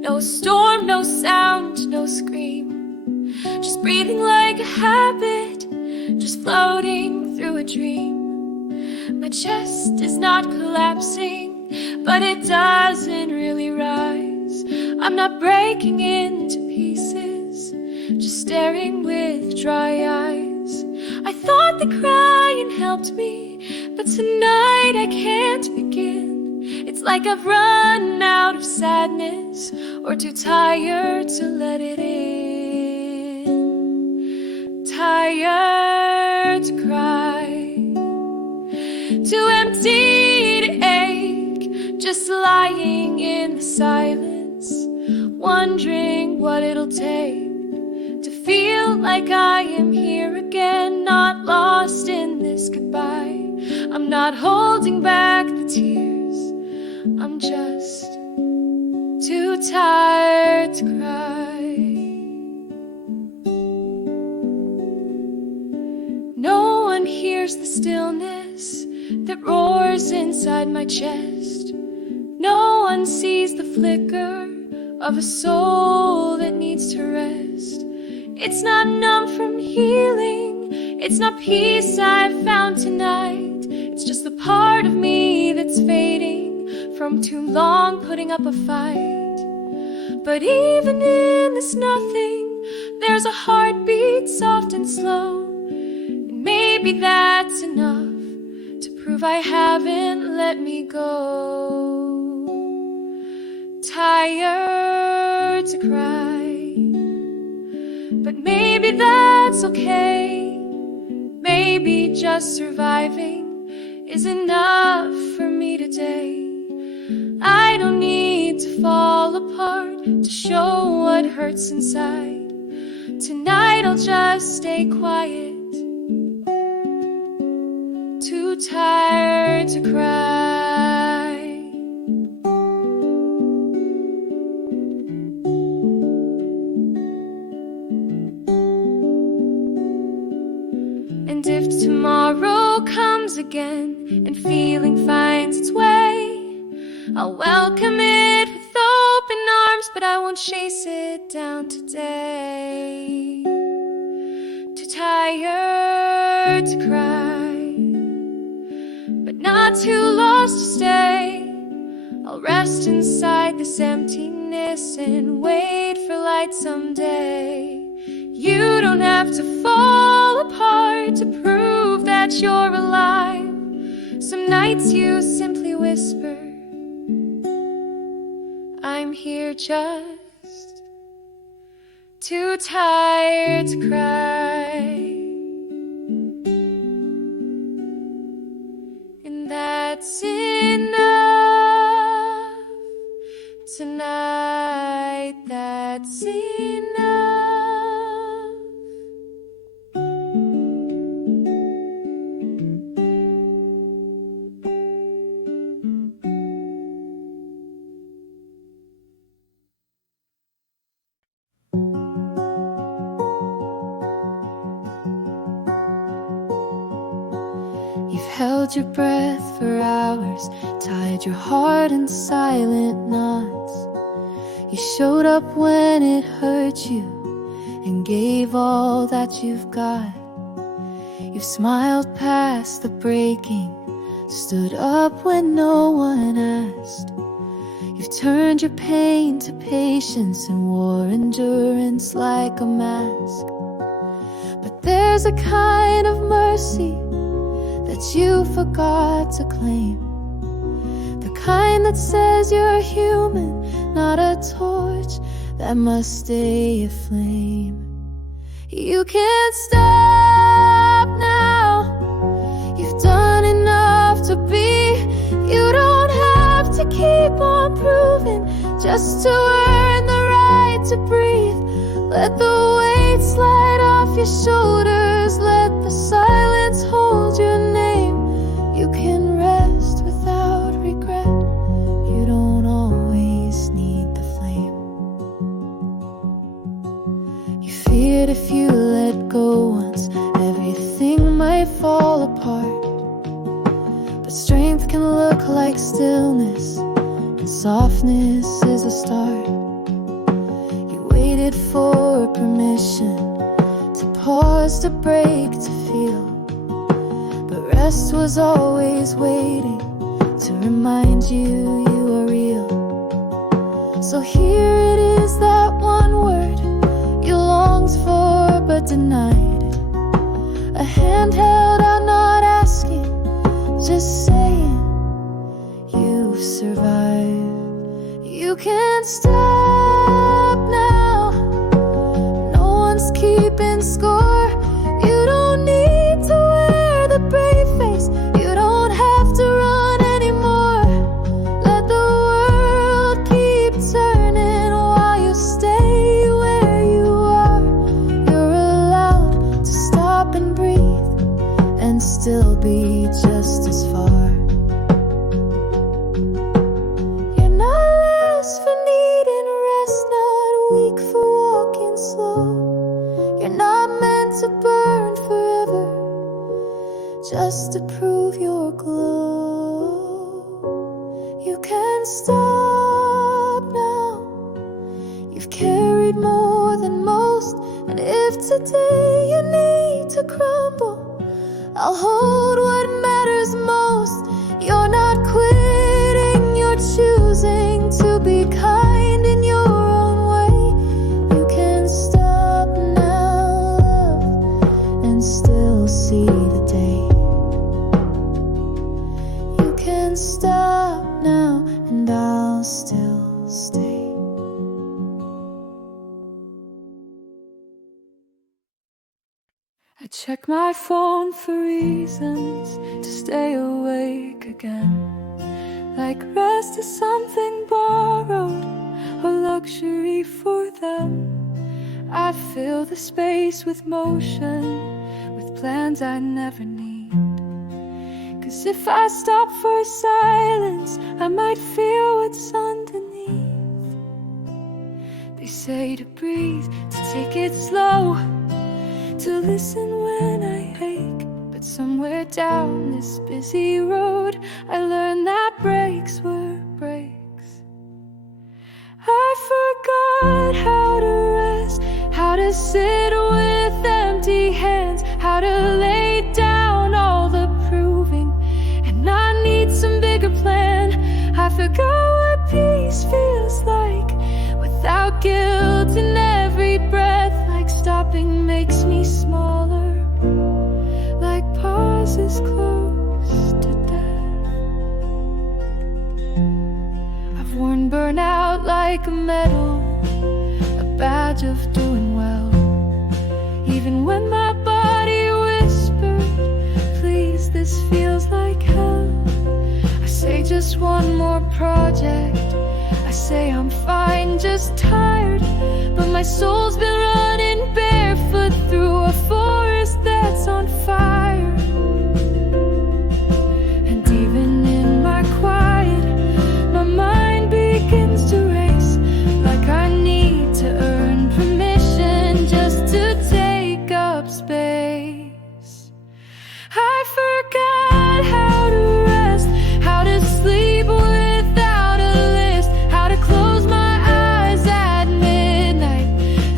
No storm, no sound, no scream. Just breathing like a habit, just floating through a dream. My chest is not collapsing, but it doesn't really rise. I'm not breaking into pieces, just staring with dry eyes. I thought that crying helped me, but tonight I can't begin. It's like I've run out of sadness, or too tired to let it in. Tired to cry, too empty to ache, just lying in the silence, wondering what it'll take to feel like I am here again, not lost in this goodbye. I'm not holding back the tears, I'm just too tired to cry. No one hears the stillness that roars inside my chest. No one sees the flicker of a soul that needs to rest. It's not numb from healing, it's not peace I've found tonight. It's just the part of me that's fading from too long putting up a fight. But even in this nothing, there's a heartbeat soft and slow. And maybe that's enough to prove I haven't let me go. Tired to cry, but maybe that's okay. Maybe just surviving is enough for me today. I don't need to fall apart to show what hurts inside. Tonight I'll just stay quiet, too tired to cry. And if tomorrow comes again and feeling finds its way, I'll welcome it with open arms, but I won't chase it down today. Too tired to cry, but not too lost to stay. I'll rest inside this emptiness and wait for light someday. You don't have to fall apart to prove that you're alive. Some nights you simply whisper, I'm here just too tired to cry. And that's enough tonight, that's enough. Held your breath for hours, tied your heart in silent knots. You showed up when it hurt you and gave all that you've got. You've smiled past the breaking, stood up when no one asked. You've turned your pain to patience and wore endurance like a mask. But there's a kind of mercy that you forgot to claim, the kind that says you're human, not a torch that must stay aflame. You can't stop now, you've done enough to be. You don't have to keep on proving just to earn the right to breathe. Let the weight slide off your shoulders, let the silence hold your name. You can rest without regret, you don't always need the flame. You feared if you let go once, everything might fall apart. But strength can look like stillness, and softness is a start. it for permission to pause, to break, to feel. But rest was always waiting to remind you you are real. So here it is, that one word you longed for but denied. A hand held out, not asking, just saying you survived. You can't stop now, no one's keeping score. You don't need to wear the brave face, you don't have to run anymore. Let the world keep turning while you stay where you are. You're allowed to stop and breathe and still be just as far. You're not last for needing rest, not weak for walking slow. You're not meant to burn forever, just to prove your glow. You can't stop now, you've carried more than most. And if today you need to crumble, I'll hold what matters most. You're not quitting, you're choosing to be kind in your own way. You can stop now, love, and still see the day. You can stop now, and I'll still stay. I check my phone for reasons to stay awake again. Like rest is something borrowed, a luxury for them. I fill the space with motion, with plans I never need. 'Cause if I stop for silence, I might feel what's underneath. They say to breathe, to take it slow, to listen when I ache. But somewhere down this busy road, I learned that breaks were breaks. I forgot how to rest, how to sit with empty hands, how to lay down all the proving, and I need some bigger plan. I forgot what peace feels like without guilt in every breath. Like stopping makes me smaller, like pauses close to death. I've worn burnout like a medal, a badge of doing well. Even when my body whispered, please, this feels like hell. I say just one more project, I say I'm fine, just tired. But my soul's been running barefoot through a forest that's on fire. And even in my quiet, my mind begins to race, like I need to earn permission just to take up space. I forgot how to rest, how to sleep without a list, how to close my eyes at midnight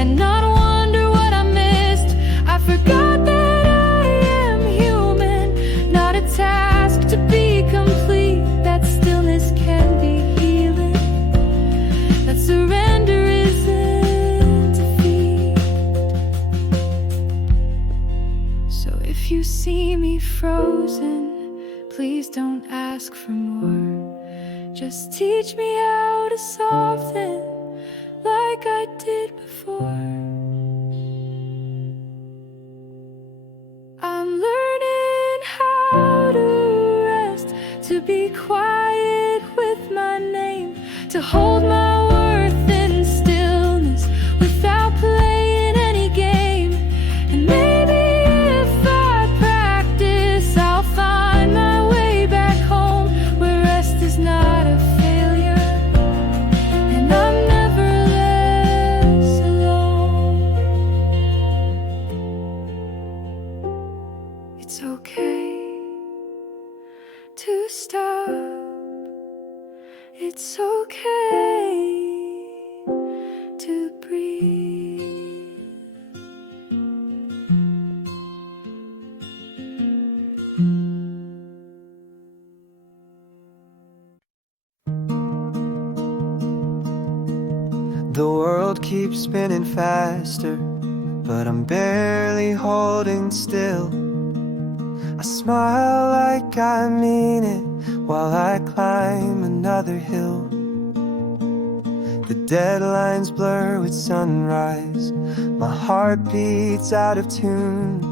and not wonder what I missed. I forgot that I am human, not a task to be complete, that stillness can be healing, that surrender isn't defeat. So if you see me frozen, please don't ask for more. Just teach me how to soften like I did before. I'm learning how to rest, to be quiet with my name, to hold my worth in stillness without playing any game. And maybe if I practice, I'll find my way back home, where rest is not a failure, and I'm not The world keeps spinning faster, but I'm barely holding still. I smile like I mean it while I climb another hill. The deadlines blur with sunrise, my heart beats out of tune.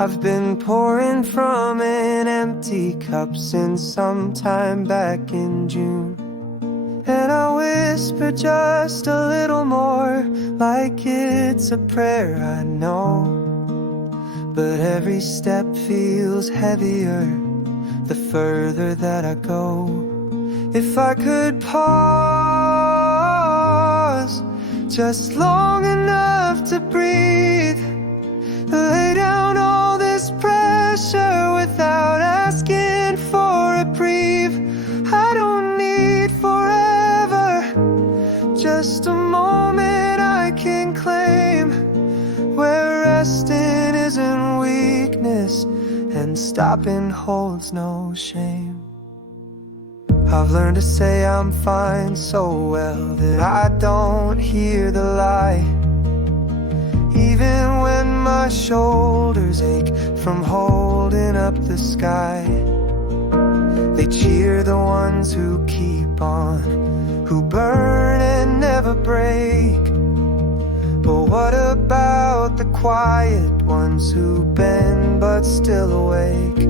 I've been pouring from an empty cup since sometime back in June. And I whisper just a little more, like it's a prayer I know. But every step feels heavier the further that I go. If I could pause just long enough to breathe, lay down all this pressure without asking for a reprieve. I don't need forever, just a moment I can claim, where resting isn't weakness and stopping holds no shame. I've learned to say I'm fine so well that I don't hear the lie. Even when my shoulders ache from holding up the sky, they cheer the ones who keep on, who burn and never break. But what about the quiet ones who bend but still awake?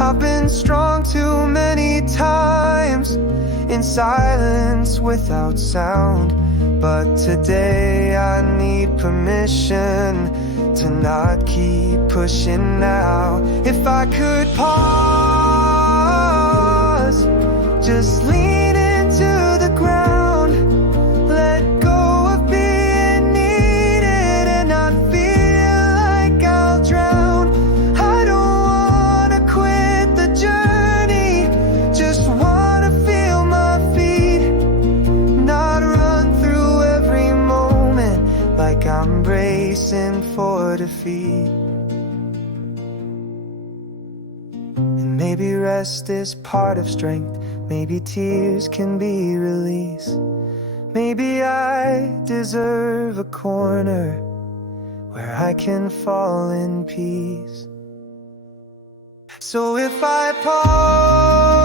I've been strong too many times in silence without sound, but today I need permission to not keep pushing now. If I could pause, just lean into the ground, let go of being needed and not feel like I'll drown. I don't wanna quit the journey, just wanna feel my feet, not run through every moment like I'm bracing for defeat. And maybe rest is part of strength, maybe tears can be released. Maybe I deserve a corner where I can fall in peace. So if I pause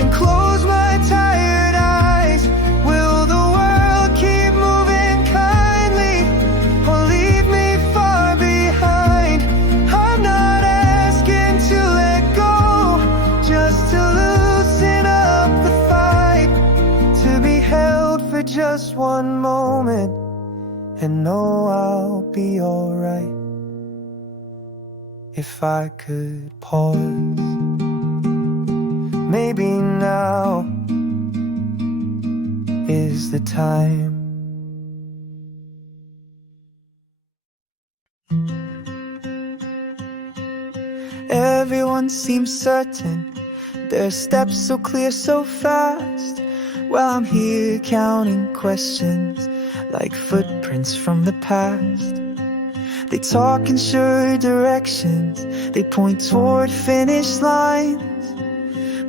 and close my tired eyes, will the world keep moving kindly or leave me far behind? I'm not asking to let go, just to loosen up the fight, to be held for just one moment and know I'll be alright. If I could pause, maybe now is the time. Everyone seems certain, their steps so clear so fast, while I'm here counting questions like footprints from the past. They talk in sure directions, they point toward finish lines,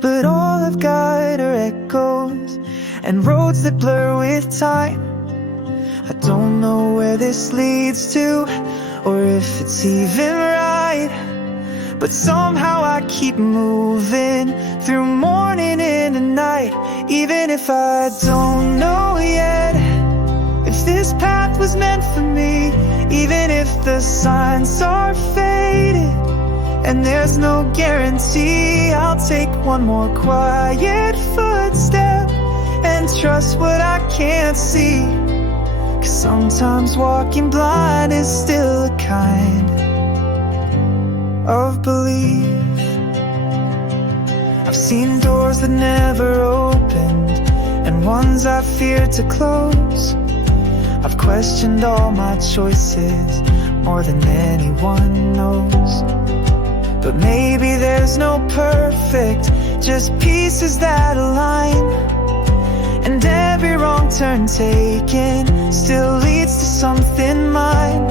but all I've got are echoes and roads that blur with time. I don't know where this leads to or if it's even right, but somehow I keep moving through morning into night. Even if I don't know yet if this path was meant for me, even if the signs are faded and there's no guarantee, I'll take one more quiet footstep and trust what I can't see. 'Cause sometimes walking blind is still a kind of belief. I've seen doors that never opened and ones I feared to close. I've questioned all my choices more than anyone knows. But maybe there's no perfect, just pieces that align, and every wrong turn taken still leads to something mine.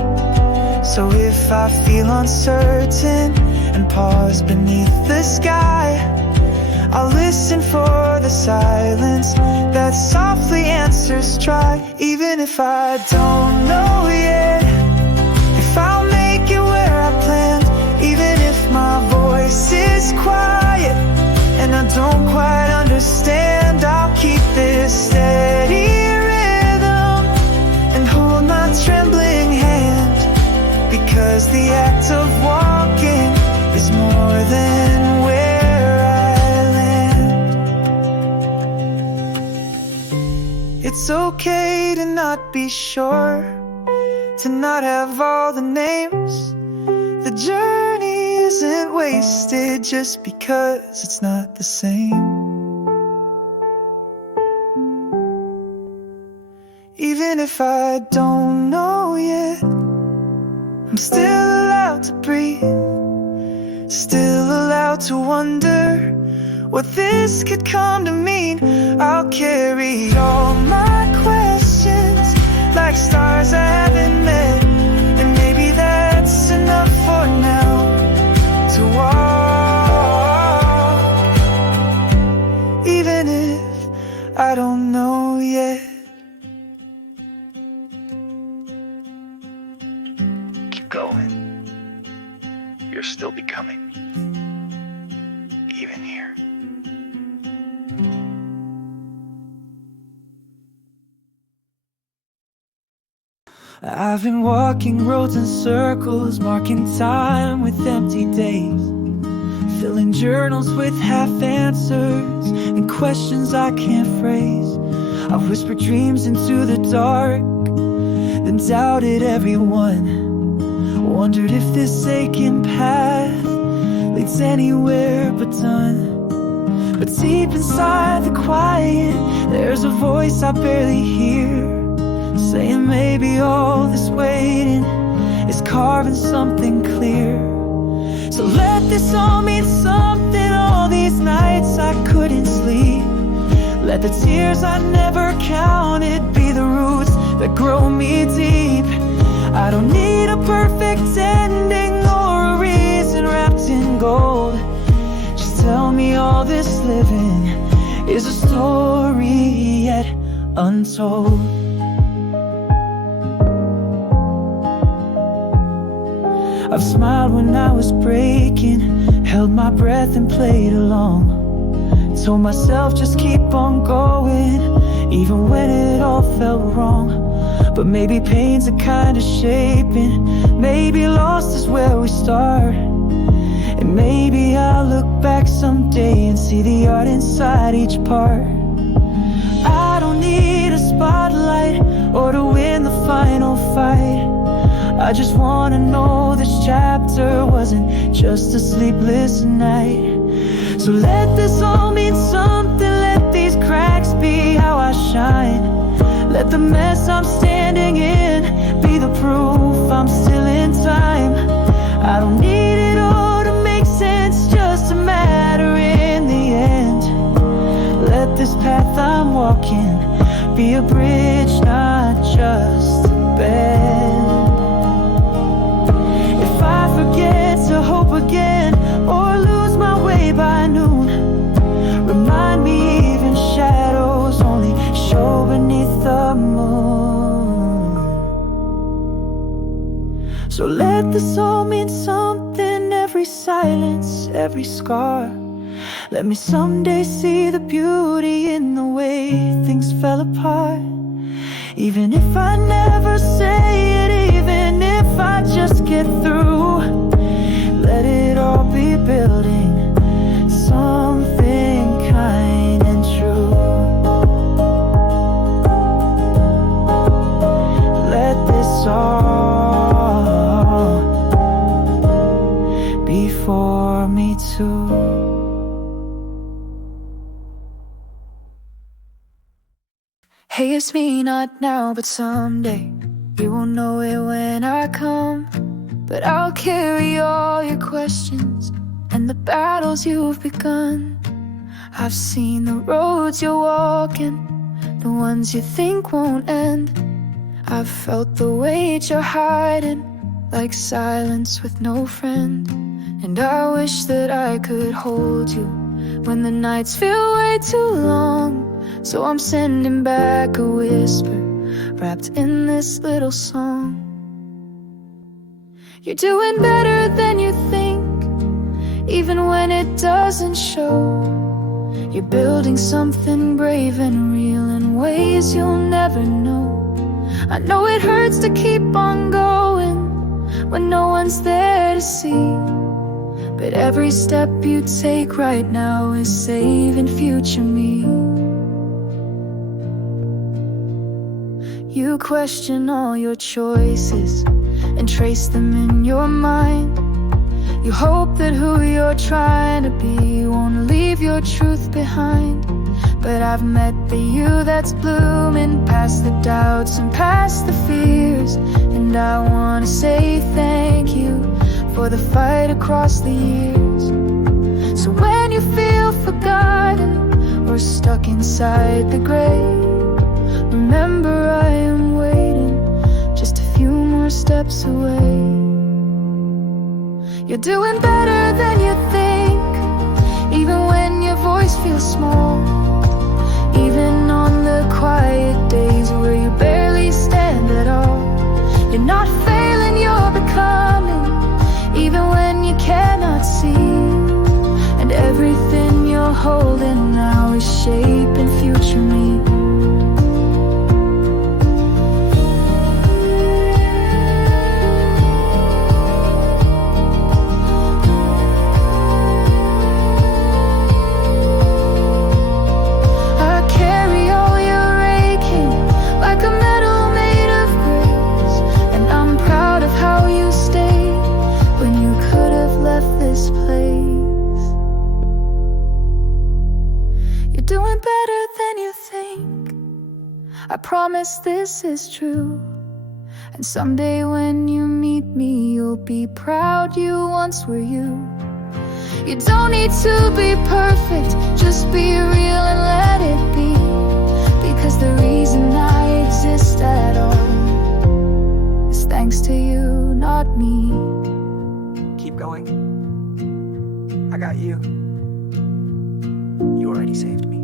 So if I feel uncertain and pause beneath the sky, I'll listen for the silence that softly answers try. Even if I don't know yet if I'll make it where I planned, even if my voice is quiet and I don't quite understand, I'll keep this steady rhythm and hold my trembling hand, because the act of walking is more than where I land. It's okay to not be sure, to not have all the names. The journey isn't wasted just because it's not the same. Even if I don't know yet, I'm still allowed to breathe, still allowed to wonder what this could come to mean. I'll carry all my questions like stars I haven't met, and maybe that's enough for now to walk, even if I don't know yet. Keep going. You're still becoming, even here. I've been walking roads in circles, marking time with empty days, filling journals with half answers and questions I can't phrase. I whispered dreams into the dark, then doubted everyone, wondered if this aching path leads anywhere but done. But deep inside the quiet, there's a voice I barely hear, saying maybe all this waiting is carving something clear. So let this all mean something. All these nights I couldn't sleep, let the tears I never counted be the roots that grow me deep. I don't need a perfect ending or a reason wrapped in gold. Just tell me all this living is a story yet untold. I've smiled when I was breaking, held my breath and played along, told myself just keep on going, even when it all felt wrong. But maybe pain's a kind of shaping, maybe lost is where we start, and maybe I'll look back someday and see the art inside each part. I don't need a spotlight or to win the final fight, I just wanna know this chapter wasn't just a sleepless night. So let this all mean something, let these cracks be how I shine, let the mess I'm standing in be the proof I'm still in time. I don't need it all to make sense, just to matter in the end. Let this path I'm walking be a bridge, not just a bed. If I forget to hope again or lose my way by noon, remind me even shadows only show beneath the moon. So let this all mean something, every silence, every scar. Let me someday see the beauty in the way things fell apart. Even if I never say it, even if I just get through, let it all be building something kind and true. Let this all be for me too. Hey, it's me, not now, but someday. You won't know it when I come, but I'll carry all your questions and the battles you've begun. I've seen the roads you're walking, the ones you think won't end. I've felt the weight you're hiding, like silence with no friend. And I wish that I could hold you when the nights feel way too long. So I'm sending back a whisper wrapped in this little song. You're doing better than you think, even when it doesn't show. You're building something brave and real in ways you'll never know. I know it hurts to keep on going when no one's there to see, but every step you take right now is saving future me. You question all your choices and trace them in your mind. You hope that who you're trying to be won't leave your truth behind. But I've met the you that's blooming past the doubts and past the fears. And I wanna say thank you for the fight across the years. So when you feel forgotten or stuck inside the grave, remember I am waiting just a few more steps away. You're doing better than you think, even when your voice feels small. Even on the quiet days where you barely stand at all. You're not failing, you're becoming, even when you cannot see. And everything you're holding now is shaping future me. I promise this is true. And someday when you meet me, you'll be proud you once were you. You don't need to be perfect, just be real and let it be. Because the reason I exist at all is thanks to you, not me. Keep going. I got you. You already saved me.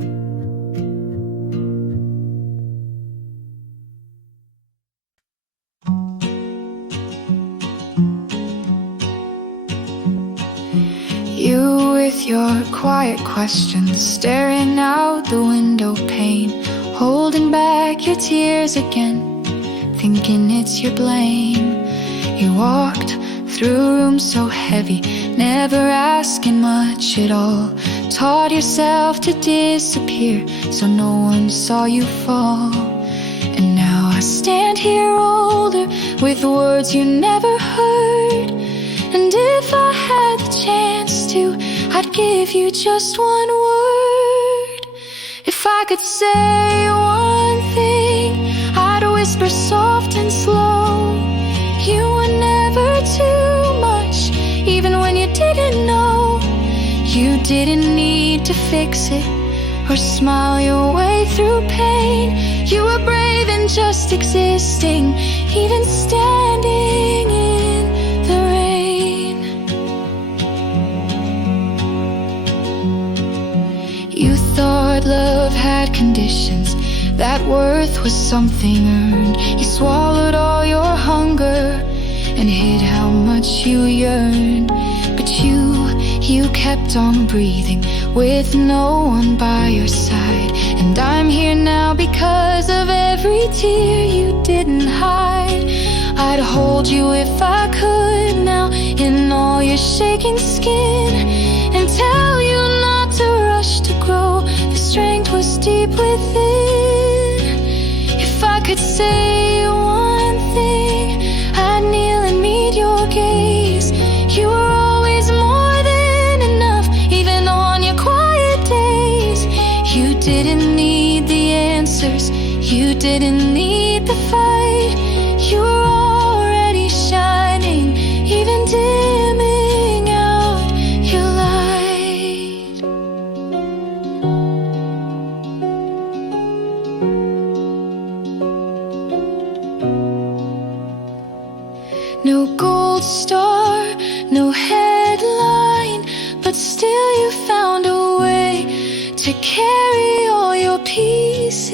You with your quiet questions, staring out the window pane, holding back your tears again, thinking it's your blame. You walked through a room so heavy, never asking much at all. Taught yourself to disappear so no one saw you fall. And now I stand here older with words you never heard. And if I had the chance to, I'd give you just one word. If I could say one thing, I'd whisper soft and slow. You were never too much, even when you didn't know. You didn't need to fix it or smile your way through pain. You were brave in just existing, even standing in the rain. You thought love had conditions, that worth was something earned. You swallowed all your hunger and hid how much you yearned. But you kept on breathing with no one by your side. And I'm here now because of every tear you didn't hide. I'd hold you if I could now in all your shaking skin, and tell you not to rush to grow, the strength was deep within. If I could say one thing, I'd kneel and meet your gaze. You were always more than enough, even on your quiet days. You didn't need the answers, you didn't need the fight. You were already shining, even dimming out your light. No gold star, no headline, but still you found a way. to carry all your pieces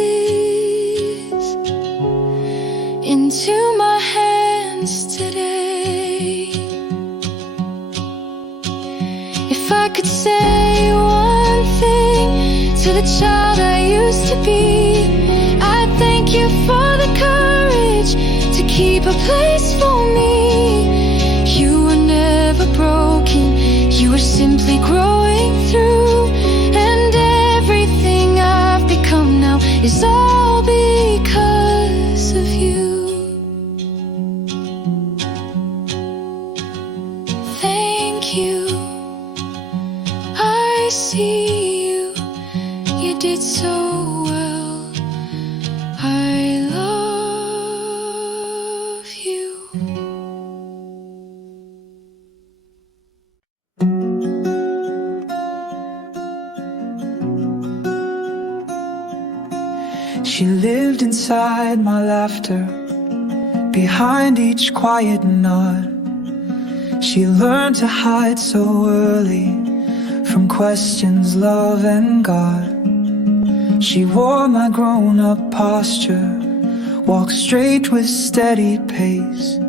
into my hands today. If I could say one thing to the child I used to be, I'd thank you for the courage to keep a place for me. You were never broken, you were simply growing through, and everything I've become now is all because of you. Thank you, I see you, you did so well. I love you. She lived inside my laughter, behind each quiet nod. She learned to hide so early from questions, love and God. She wore my grown-up posture, walked straight with steady pace.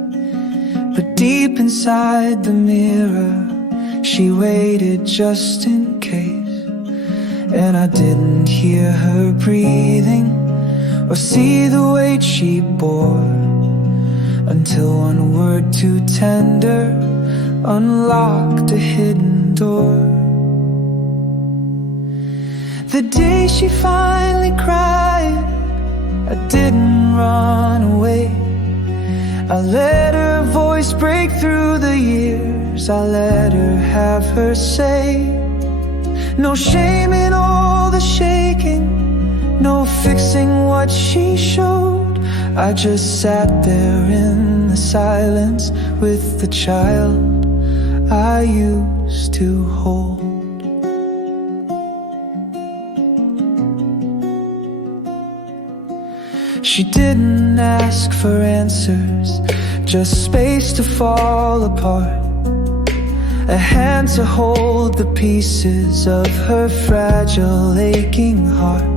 But deep inside the mirror, she waited just in case. And I didn't hear her breathing or see the weight she bore, until one word too tender unlocked a hidden door. The day she finally cried, I didn't run away. I let her voice break through the years, I let her have her say. No shame in all the shaking, no fixing what she showed. I just sat there in the silence with the child I used to hold. She didn't ask for answers, just space to fall apart, a hand to hold the pieces of her fragile, aching heart.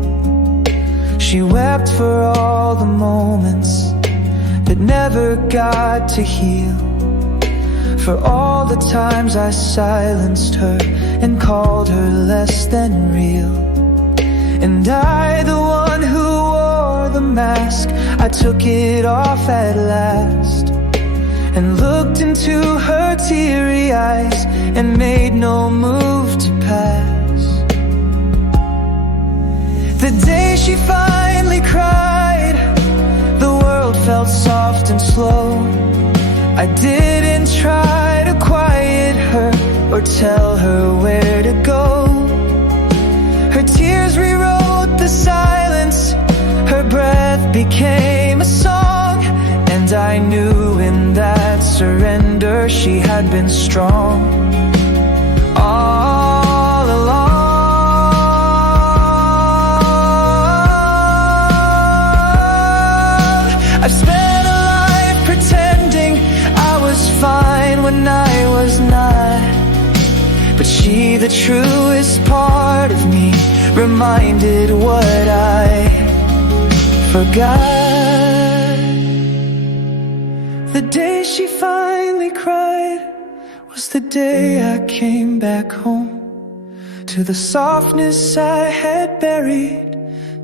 She wept for all the moments that never got to heal, for all the times I silenced her and called her less than real. And I, the one who wore the mask, I took it off at last and looked into her teary eyes and made no move to pass. The day she finally cried, the world felt soft and slow. I didn't try to quiet her or tell her where to go. Her tears rewrote the silence, her breath became a song, and I knew in that surrender she had been strong all along. I've spent a life pretending I was fine when I was not, but she, the truest part of me, reminded what I forgot. The day she finally cried was the day I came back home, to the softness I had buried,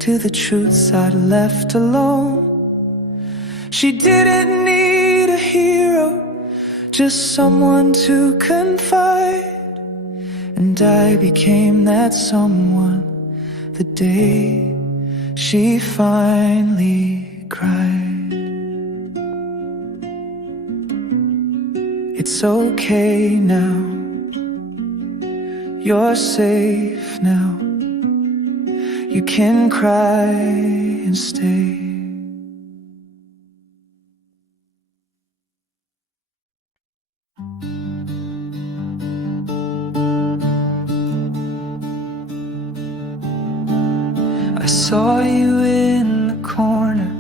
to the truths I'd left alone. She didn't need a hero, just someone to confide, and I became that someone the day she finally cried. It's okay now, you're safe now, you can cry and stay. I saw you in the corner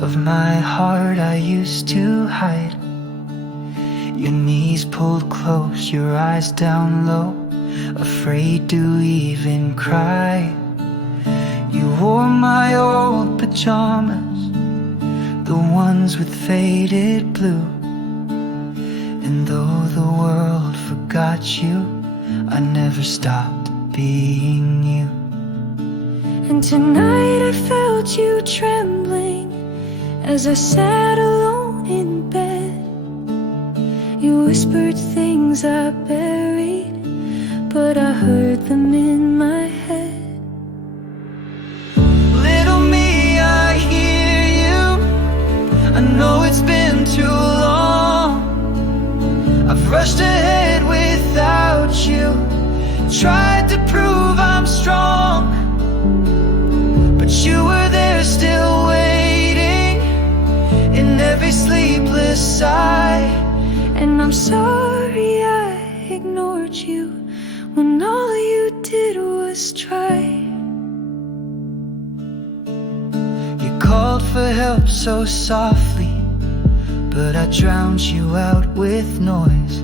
of my heart I used to hide. Your knees pulled close, your eyes down low. afraid to even cry. You wore my old pajamas, the ones with faded blue. And though the world forgot you, I never stopped being you. And tonight I felt you trembling as I sat alone in bed. You whispered things I buried, but I heard them in my head. Little me, I hear you. I know it's been too long. I've rushed ahead without you, tried to prove I'm strong, but you were there still waiting in every sleepless sigh. And I'm sorry I ignored you when all you did was try. You called for help so softly, but I drowned you out with noise.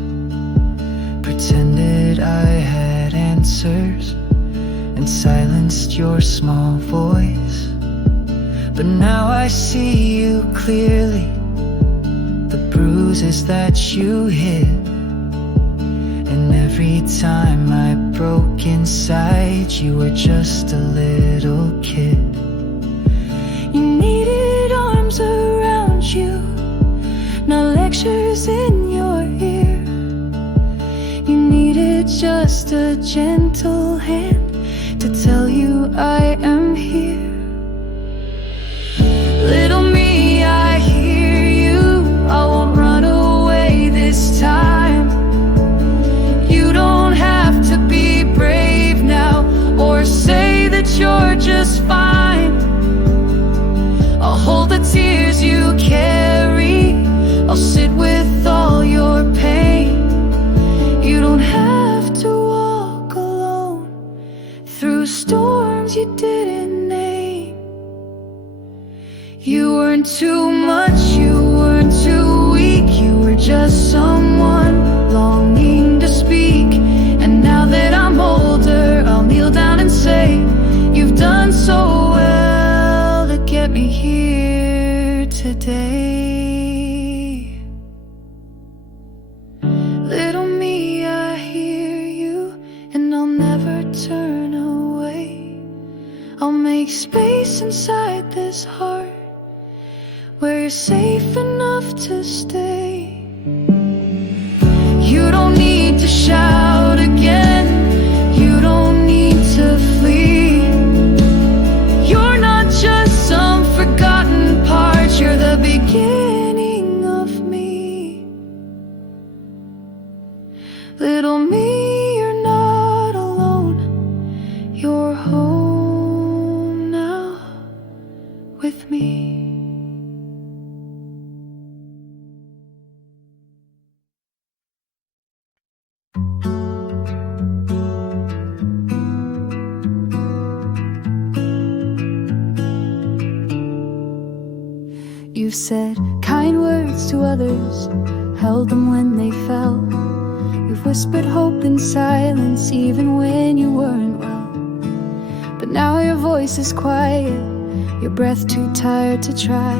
Pretended I had answers and silenced your small voice. But now I see you clearly, the bruises that you hid. And every time I broke inside, you were just a little kid. You needed arms around you, not lectures in your ear. You needed just a gentle hand to tell you I am here. Little me, I hear you. I won't run away this time. You don't have to be brave now or say that you're just fine. I'll hold the tears you carry, I'll sit with all your pain. You don't have to walk alone through storms you didn't name. You weren't too much, you weren't too weak. You were just someone longing to speak. And now that I'm older, I'll kneel down and say, you've done so well to get me here today. Little me, I hear you, and I'll never turn away. I'll make space inside this heart where you're safe enough to stay. You don't need to shout again, you don't need to flee. You're not just some forgotten part, you're the beginning of me. Little me, you're not alone, you're home now with me. You said kind words to others, held them when they fell. You've whispered hope in silence even when you weren't well. But now your voice is quiet, your breath too tired to try.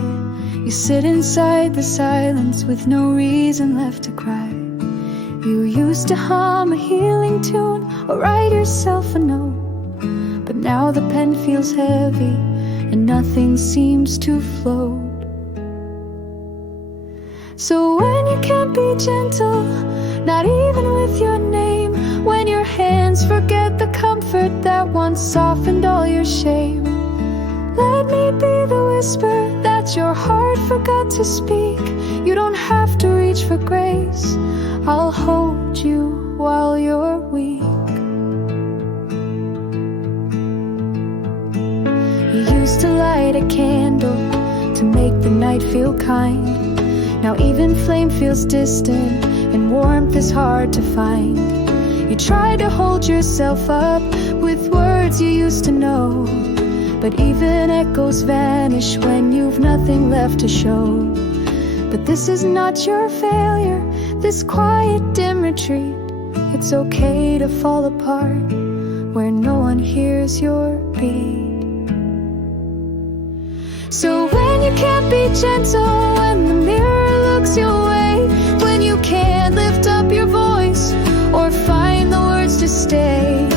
You sit inside the silence with no reason left to cry. You used to hum a healing tune or write yourself a note, but now the pen feels heavy and nothing seems to float. So when you can't be gentle, not even with your name, when your hands forget the comfort that once softened all your shame, let me be the whisper that your heart forgot to speak. You don't have to reach for grace, I'll hold you while you're weak. You used to light a candle to make the night feel kind. Now even flame feels distant and warmth is hard to find. You tried to hold yourself up with words you used to know, but even echoes vanish when you've nothing left to show. But this is not your failure, this quiet dim retreat It's okay to fall apart where no one hears your beat. So when you can't be gentle, when the mirror looks your way, when you can't lift up your voice or find the words to stay,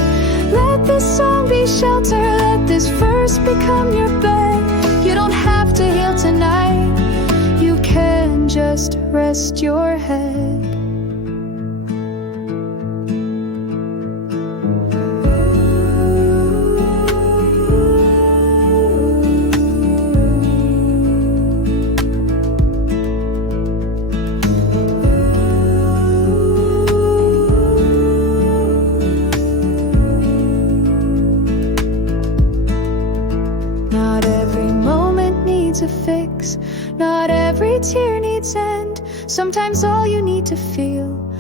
let this song be shelter, let this verse become your bed. You don't have to heal tonight, you can just rest your head. Not every moment needs a fix, not every tear needs end. Sometimes all you need to feel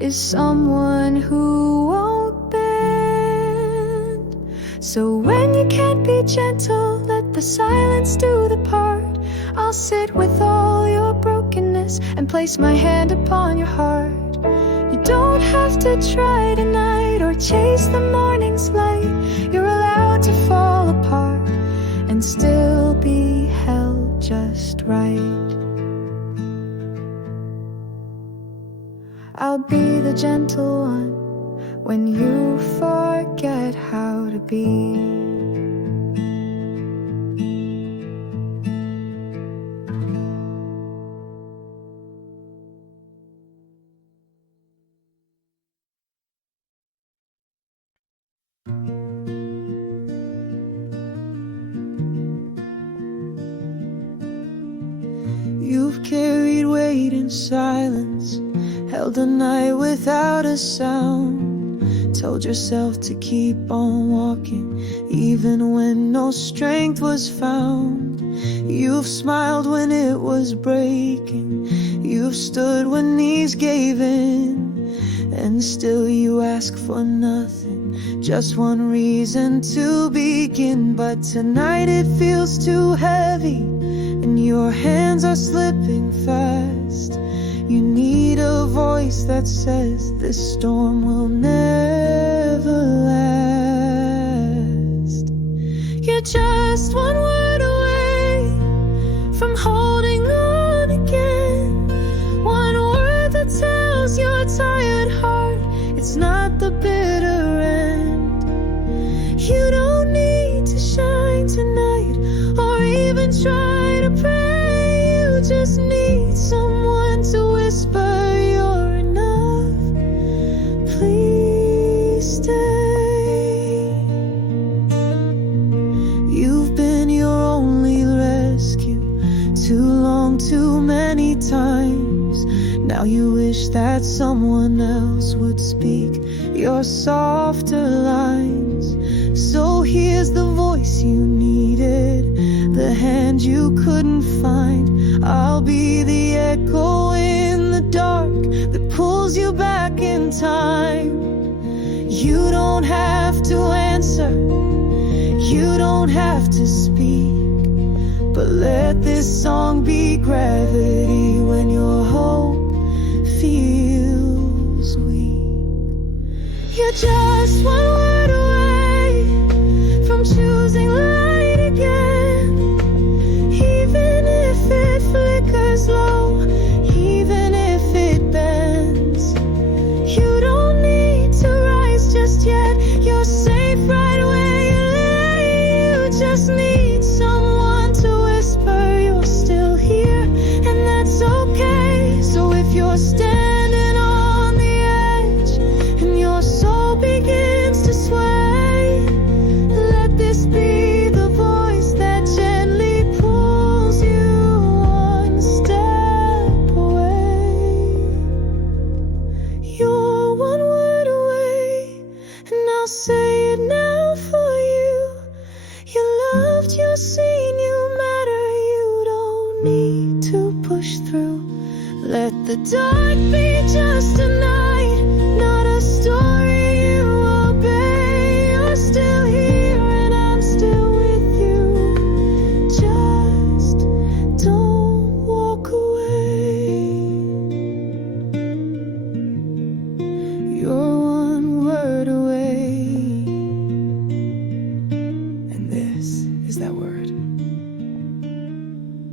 is someone who won't bend. So when you can't be gentle, let the silence do the part. I'll sit with all your brokenness and place my hand upon your heart. You don't have to try tonight or chase the morning's light. You're allowed to fall apart and still be held just right. I'll be the gentle one when you forget how to be. You've carried weight in silence, held a night without a sound, told yourself to keep on walking even when no strength was found. You've smiled when it was breaking, you've stood when knees gave in, and still you ask for nothing, just one reason to begin. But tonight it feels too heavy and your hands are slipping fast. You need a voice that says this storm will never last. You're just one word away from holding on again, one word that tells your tired heart it's not the bitter end. You don't need to shine tonight or even try to pray. You just need someone to whisper you're enough. Please stay. You've been your only rescue too long, too many times. Now you wish that someone else would speak your softer lines. So here's the voice you needed, the hand you couldn't find. I'll be the echo in the dark that pulls you back in time. You don't have to answer, you don't have to speak, but let this song be gravity when your hope feels weak. You're just one word away from choosing light again, even if it flickers low, even if it bends. You don't need to rise just yet, you're safe right where you lay. You just need someone to whisper you're still here, and that's okay. So if you're standing on the edge and your soul begins to sway, let this be the voice that gently pulls you one step away. You're one word away, and I'll say it now for you. You're loved, you're seen, you matter. You don't need to push through. Let the dark be just a night, not a story you obey. You're still here and I'm still with you. Just don't walk away. You're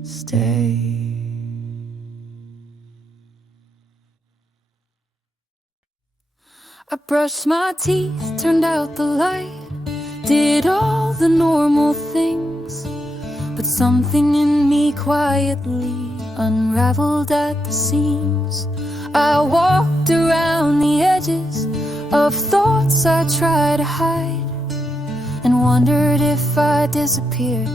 stay. I brushed my teeth, turned out the light, did all the normal things, but something in me quietly unraveled at the seams. I walked around the edges of thoughts I tried to hide, and wondered if I disappeared,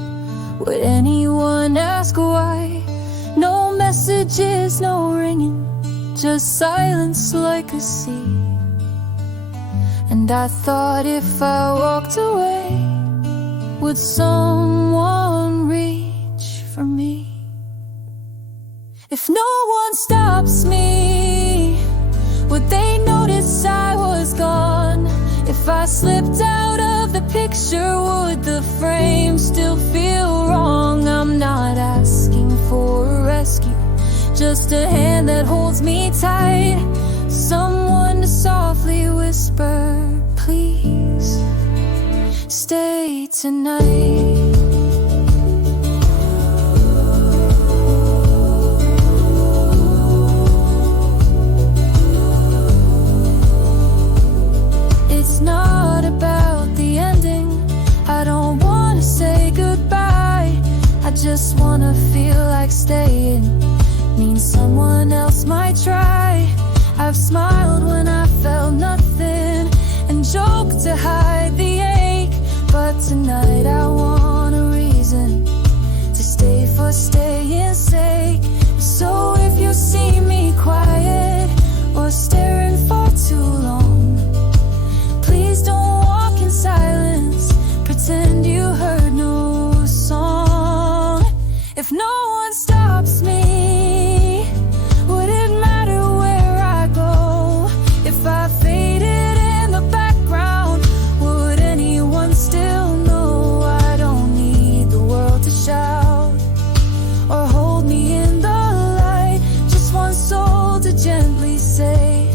would anyone ask why? No messages, no ringing, just silence like a sea. And I thought if I walked away, would someone reach for me? If no one stops me, would they notice I was gone? If I slipped out of the picture, would the frame still feel wrong? I'm not asking for a rescue, just a hand that holds me tight, someone to softly whisper, please stay tonight. It's not about the ending, I don't wanna say goodbye, I just wanna feel like staying means someone else might try. I've smiled when I felt nothing and joked to hide the ache, but tonight I want a reason to stay for staying's sake. So if you see me quiet or staring for too long, please don't walk in silence, pretend you heard no song. If no one stops me, would it matter where I go? If I faded in the background, would anyone still know? I don't need the world to shout or hold me in the light, just one soul to gently say,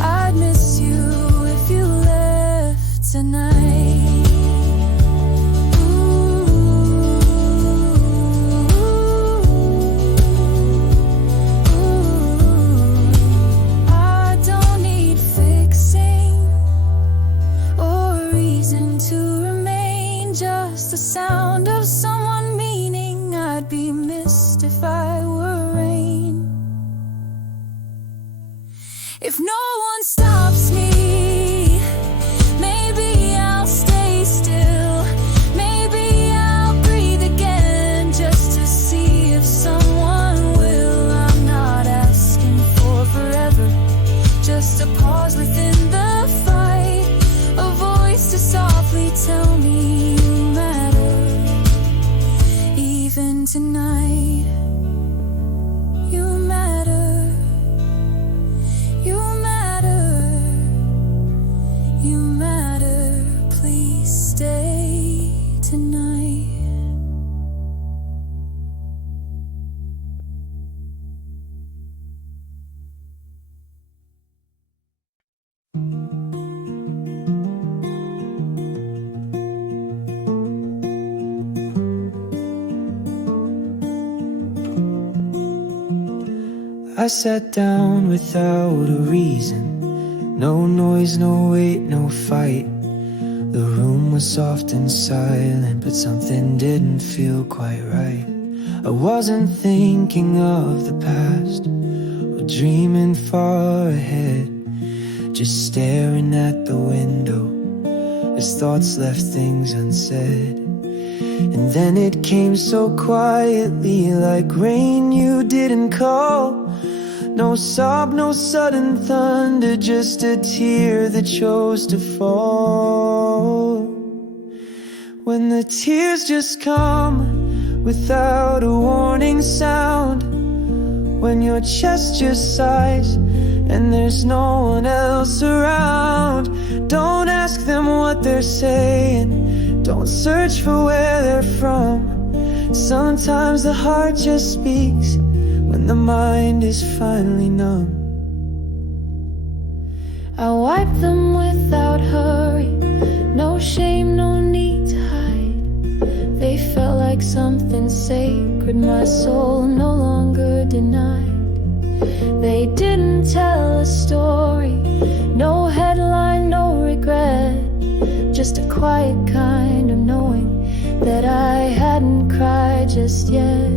I'd miss you if you left tonight. The sound of someone meaning I'd be missed if I were rain. If no one stops me, maybe I'll stay still, maybe I'll breathe again just to see if someone will. I'm not asking for forever, just a pause within the fight, a voice to softly tell me tonight, you matter, you matter, you matter, please stay tonight. I sat down without a reason, no noise, no wait, no fight. The room was soft and silent, but something didn't feel quite right. I wasn't thinking of the past or dreaming far ahead, just staring at the window as thoughts left things unsaid. And then it came so quietly, like rain you didn't call. No sob, no sudden thunder, just a tear that chose to fall. When the tears just come without a warning sound, when your chest just sighs and there's no one else around, don't ask them what they're saying, don't search for where they're from. Sometimes the heart just speaks when the mind is finally numb. I wipe them without hurry, no shame, no need to hide. They felt like something sacred, my soul no longer denied. They didn't tell a story, no headline, no regret, just a quiet kind of knowing that I hadn't cried just yet.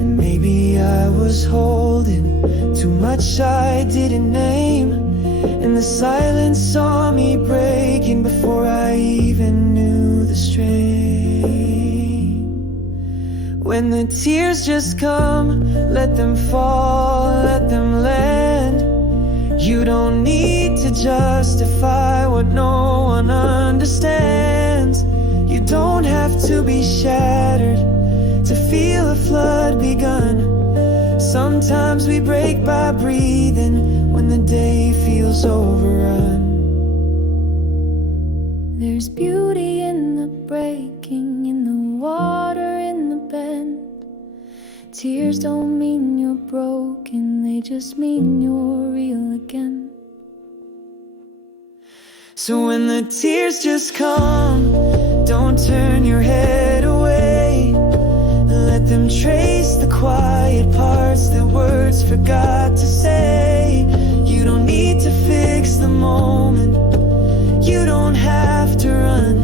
And maybe I was holding too much I didn't name, and the silence saw me breaking before I even knew the strain. When the tears just come, let them fall, let them land. You don't need to justify what no one understands. You don't have to be shattered to feel a flood begun. Sometimes we break by breathing when the day feels overrun. There's beauty in the breaking, in the water, in the bend. Tears don't mean you're broken, they just mean you're real again. So when the tears just come, don't turn your head away. Let them trace the quiet parts that words forgot to say. You don't need to fix the moment, you don't have to run.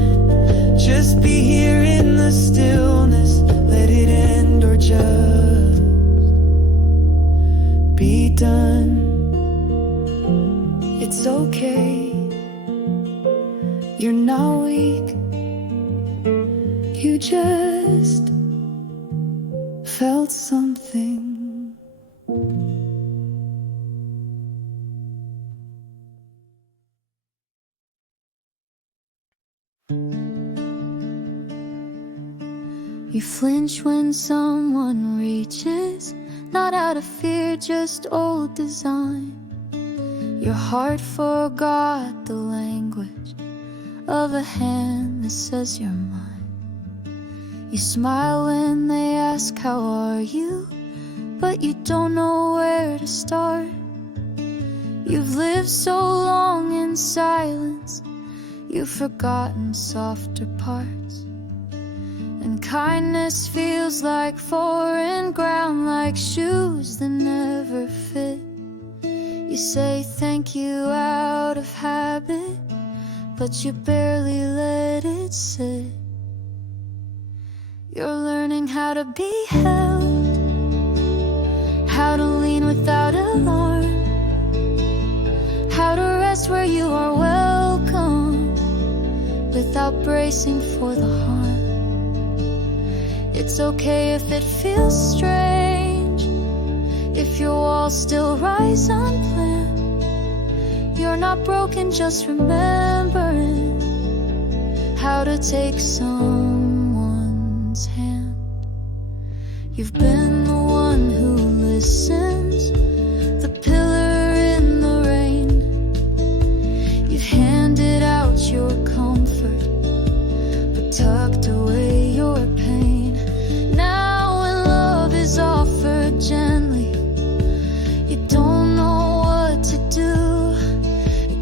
Just be here in the stillness, let it end or just be done. It's okay, you're not weak, you just felt something. You flinch when someone reaches, not out of fear, just old design. Your heart forgot the language of a hand that says you're mine. You smile when they ask how are you, but you don't know where to start. You've lived so long in silence, you've forgotten softer parts. And kindness feels like foreign ground, like shoes that never fit. You say thank you out of habit, but you barely let it sit. You're learning how to be held, how to lean without alarm, how to rest where you are welcome, without bracing for the harm. It's okay if it feels strange, if your walls still rise unplanned. You're not broken, just remembering how to take someone's hand. You've been the one who listens, the pillar in the rain. You've handed out your comfort, but tucked away your pain. Now when love is offered gently, you don't know what to do.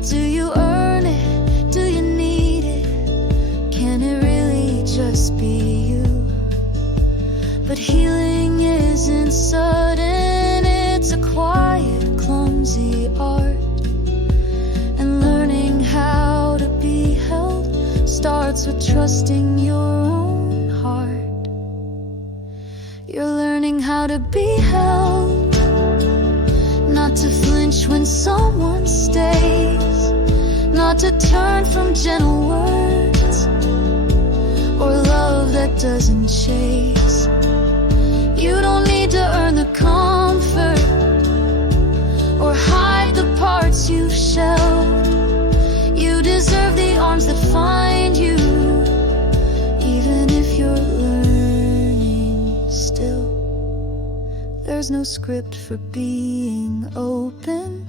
Do you earn it? Do you need it? Can it really just be you? But healing isn't sudden, it's a quiet, clumsy art. And learning how to be held starts with trusting your own heart. You're learning how to be held, not to flinch when someone stays, not to turn from gentle words or love that doesn't chase. You don't need to earn the comfort or hide the parts you've shelved. You deserve the arms that find you, even if you're learning still. There's no script for being open,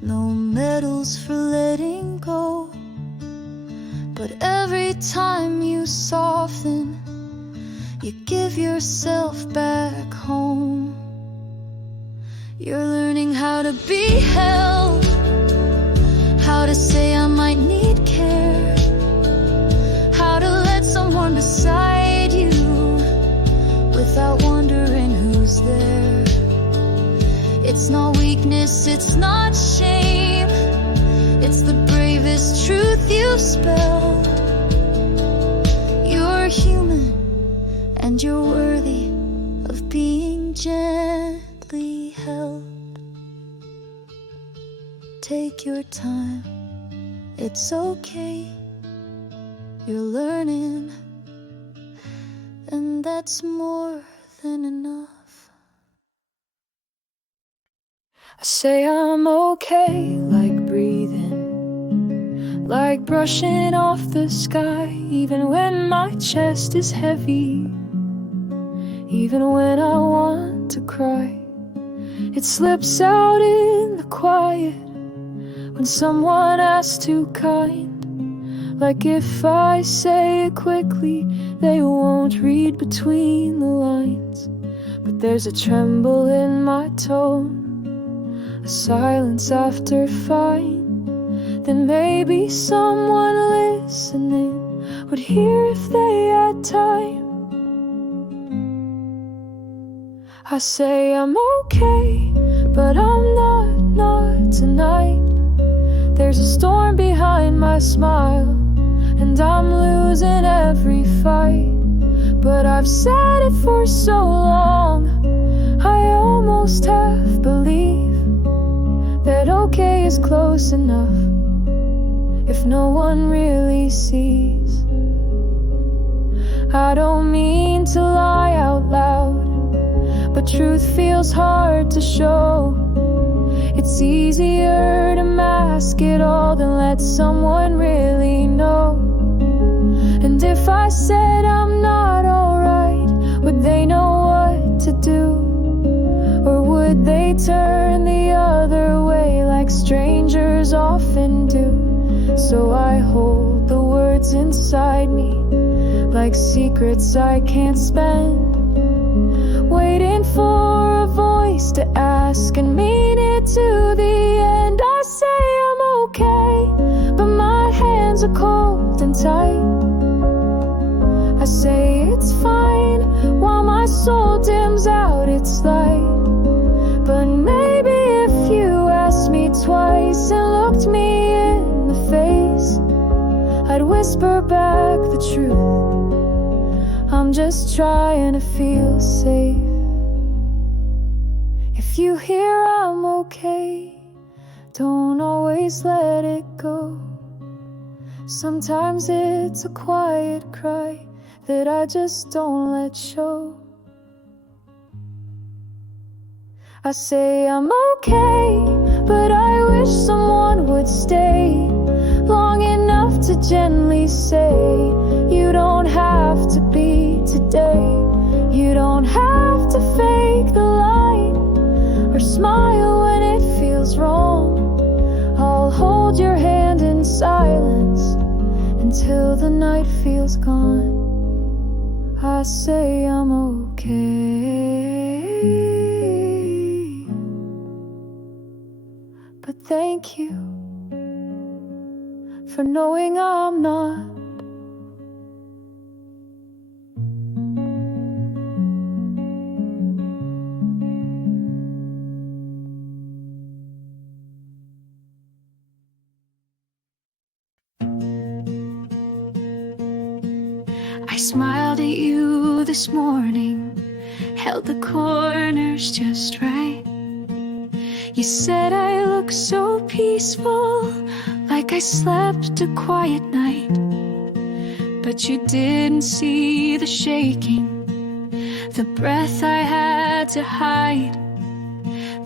no medals for letting go. But every time you soften, you give yourself back home. You're learning how to be held, how to say I might need care, how to let someone beside you without wondering who's there. It's not weakness, it's not shame. It's the bravest truth you spell. You're human and you're worthy of being gently held. Take your time, it's okay. You're learning, and that's more than enough. I say I'm okay, like breathing, like brushing off the sky, even when my chest is heavy, even when I want to cry. It slips out in the quiet when someone asks too kind. Like if I say it quickly, they won't read between the lines. But there's a tremble in my tone, a silence after fine. Then maybe someone listening would hear if they had time. I say I'm okay, but I'm not tonight. There's a storm behind my smile, and I'm losing every fight. But I've said it for so long, I almost half believe that okay is close enough if no one really sees. I don't mean to lie out loud, but truth feels hard to show. It's easier to mask it all than let someone really know. And if I said I'm not alright, would they know what to do? Or would they turn the other way like strangers often do? So I hold the words inside me like secrets I can't spend, waiting for a voice to ask and mean it to the end. I say I'm okay, but my hands are cold and tight. I say it's fine while my soul dims out its light. But maybe if you asked me twice and looked me in the face, I'd whisper back the truth. I'm just trying to feel safe. If you hear I'm okay, don't always let it go. Sometimes it's a quiet cry that I just don't let show. I say I'm okay, but I wish someone would stay long enough to gently say, you don't have to be today. You don't have to fake the light or smile when it feels wrong. I'll hold your hand in silence until the night feels gone. I say I'm okay, but thank you for knowing I'm not. I smiled at you this morning, held the corners just right. You said I look so peaceful, like I slept a quiet night. But you didn't see the shaking, the breath I had to hide,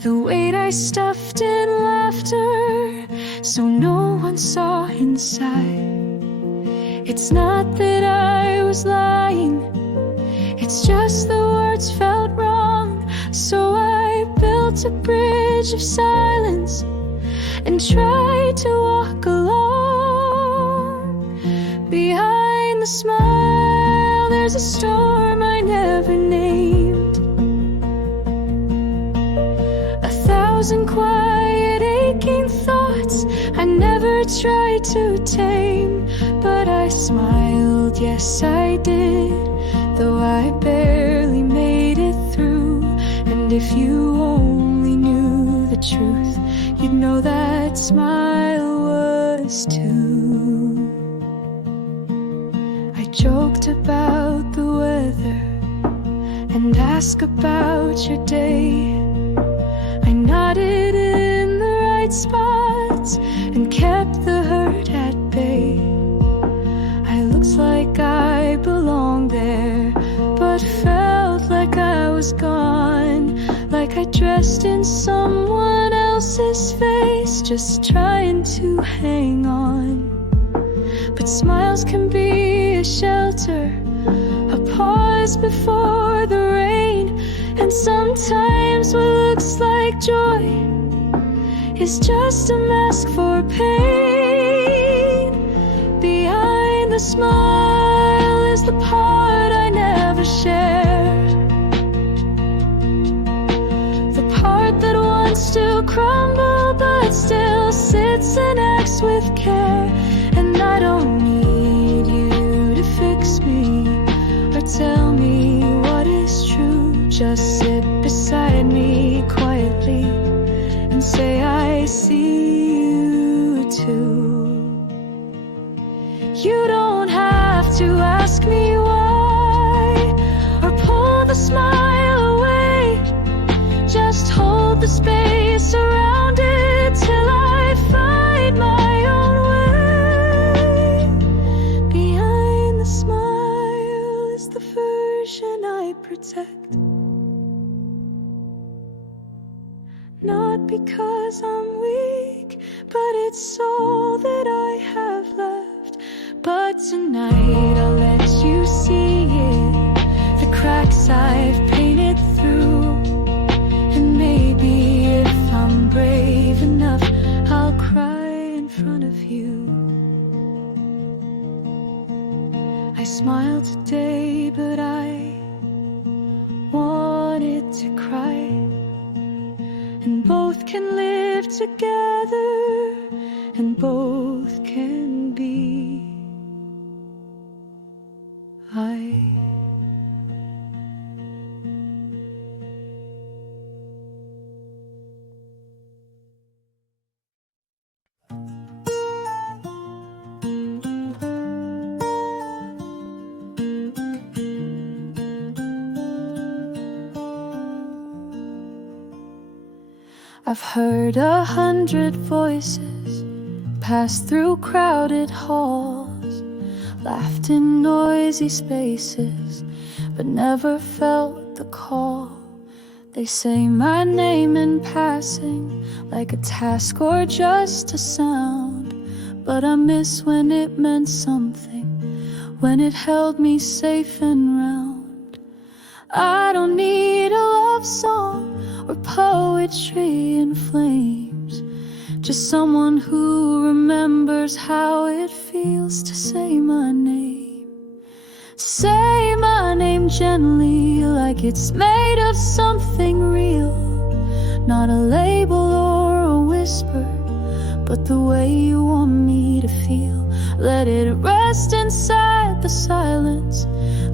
the weight I stuffed in laughter so no one saw inside. It's not that I was lying, it's just the words felt wrong. So I built a bridge of silence and tried to walk along. Behind the smile there's a storm I never named, 1,000 quiet aching thoughts I never tried to tame. I smiled, yes I did, though I barely made if you only knew the truth, you'd know that smile was too. I joked about the weather and asked about your day. I nodded in the right spots and kept the hurt at bay. I looked like I belonged there, but felt like I was gone, like I dressed in someone else's face, just trying to hang on. But smiles can be a shelter, a pause before the rain, and sometimes what looks like joy is just a mask for pain. Behind the smile is the part I never shared, the part that wants to crumble but still sits and acts with care. And I don't need you to fix me or tell me what is true. Just sit beside me quietly and say I see you too. You don't have to ask me why or pull the smile away. Just hold the space around it till I find my own way. Behind the smile is the version I protect. Not because I'm weak, but it's all that I have left. But tonight I'll let you see it, the cracks I've painted through. And maybe if I'm brave enough, I'll cry in front of you. I smiled today, but I wanted to cry. And both can live together, and both can be. I've heard 100 voices pass through crowded halls, laughed in noisy spaces, but never felt the call. They say my name in passing, like a task or just a sound, but I miss when it meant something, when it held me safe and round. I don't need a love song or poetry in flames, just someone who remembers how it feels to say my name. Say my name gently, like it's made of something real, not a label or a whisper, but the way you want me to feel. Let it rest inside the silence,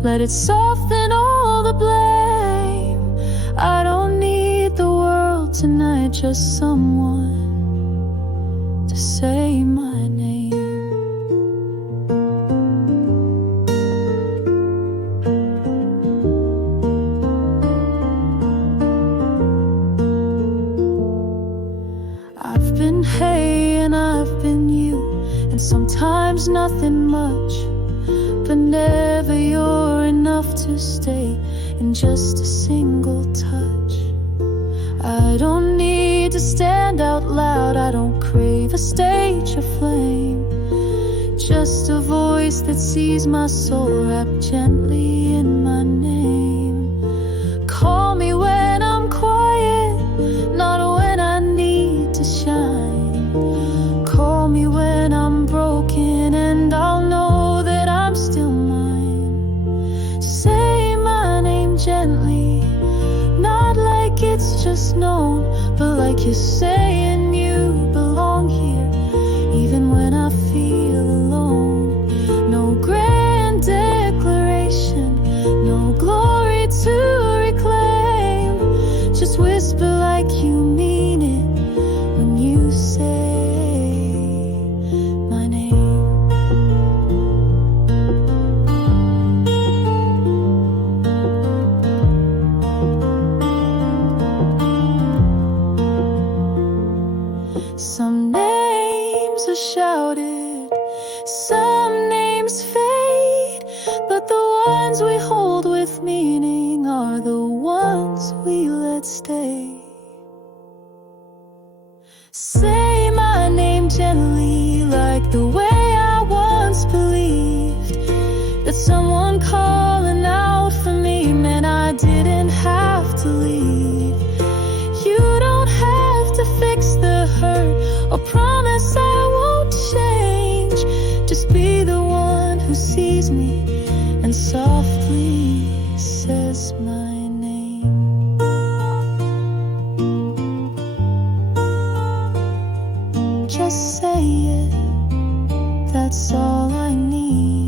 let it soften all the blame. I don't need the world tonight, just someone to say my name. I've been hey and I've been you, and sometimes nothing much, but never you're enough to stay in just a single touch. I don't need to stand out loud, I don't crave a stage or flame, just a voice that sees my soul wrapped gently in my name. Call me when I'm quiet, not when I need to shine. Call me when I'm broken and I'll know that I'm still mine. Say my name gently, not like it's just known, but like you're saying you belong here, even when I feel alone. No grand declaration, no glory to reclaim, just I'd stay. Say my name gently, like the way I once believed that someone calling out for me meant I didn't have to leave. You don't have to fix the hurt or promise I won't change. Just be the one who sees me and softly says my name. Just say it, that's all I need.